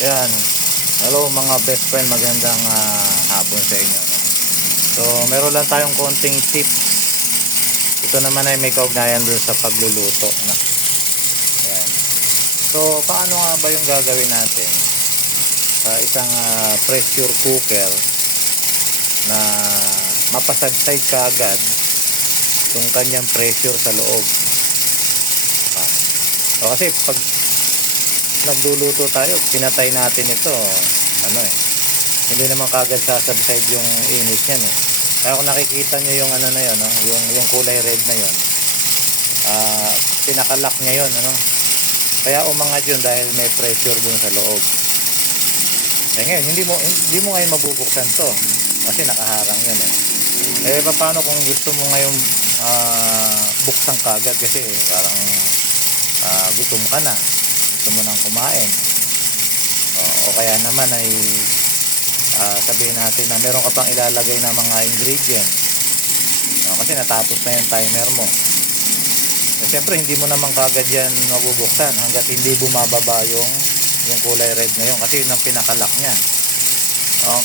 Ayan. Hello mga best friend, magandang hapon sa inyo. So, meron lang tayong konting tips. Ito naman ay may kaugnayan doon sa pagluluto. No? Ayan. So, paano nga ba yung gagawin natin sa isang pressure cooker na mapasadside kaagad yung kanyang pressure sa loob? O kasi pag nagluluto tayo, pinatay natin ito, hindi naman kagad sasubside yung init niyan eh. Kaya kung nakikita nyo yung na yun, yung kulay red na yun, pinakalak niya yun, kaya umangat yun dahil may pressure dun sa loob. Eh ngayon, hindi mo ngayon mabubuksan to kasi nakaharang yun eh. Paano kung gusto mo ngayon buksan kagad kasi parang gutom ka na, gusto mo nang kumain, o kaya naman ay sabihin natin na meron ka pang ilalagay na mga ingredients, kasi natapos na yung timer mo. Siyempre hindi mo naman kagad yan mabubuksan hanggat hindi bumababa yung kulay red na yun kasi yun ang pinakalak nya.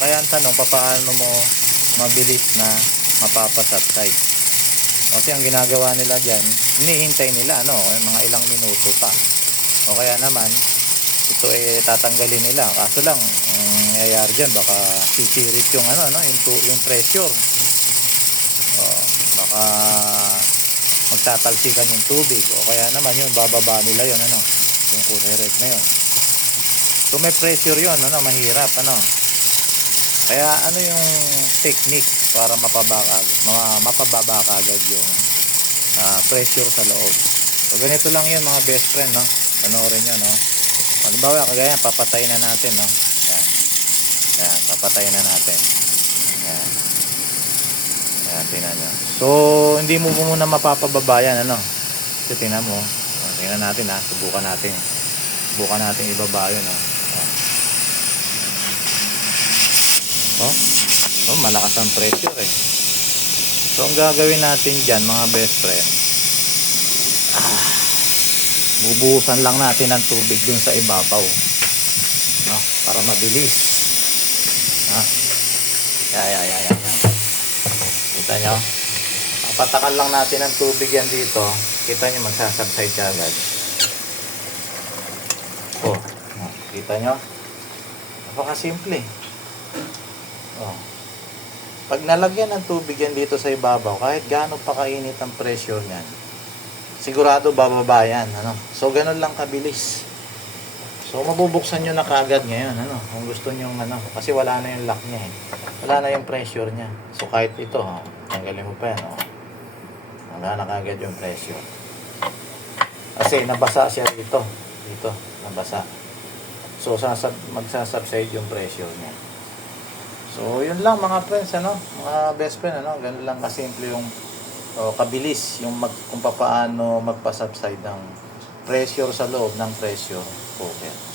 Kaya ang tanong, paano mo mabilis na mapapasubside? Kasi ang ginagawa nila dyan, hinihintay nila mga ilang minuto pa, o kaya naman ito tatanggalin nila. Kaso lang ang nangyayari dyan, baka sisirit yung yung pressure, baka magtatalsikan yung tubig, o kaya naman yun bababa nila yun yung kulay red na yun. So may pressure yun, mahirap kaya yung technique para mapababa agad yung pressure sa loob. So ganito lang yun mga best friend, panoorin nyo, halimbawa kagaya papatayin na natin, yan, papatayin na natin, yan, tingnan nyo. So hindi mo muna mapapababa yan, kasi tingnan mo, tingnan natin, subukan natin ibaba yun, malakas ang pressure eh. So ang gagawin natin dyan mga best friend, bubuhusan lang natin ng tubig dun sa ibabaw, para mabilis. Yan. Kita nyo, papatakan lang natin ang tubig yan dito. Kita nyo, magsasubside ka agad. Kita nyo, napakasimple. Pag nalagyan ng tubig yan dito sa ibabaw, kahit gaano pa kainit ang pressure niyan, sigurado bababa yan, So ganun lang kabilis. So mabubuksan nyo na kaagad ngayon, kung gusto nyo kasi wala na yung lock niya wala na yung pressure niya. So kahit ito, tanggalin mo pa yan, wala na kaagad yung pressure kasi nabasa siya dito, nabasa. So magsasubside yung pressure niya. So yun lang mga friends, mga best friend, ganun lang kasimple yung kabilis yung kung paano magpa-subside ng pressure sa loob ng pressure cooker.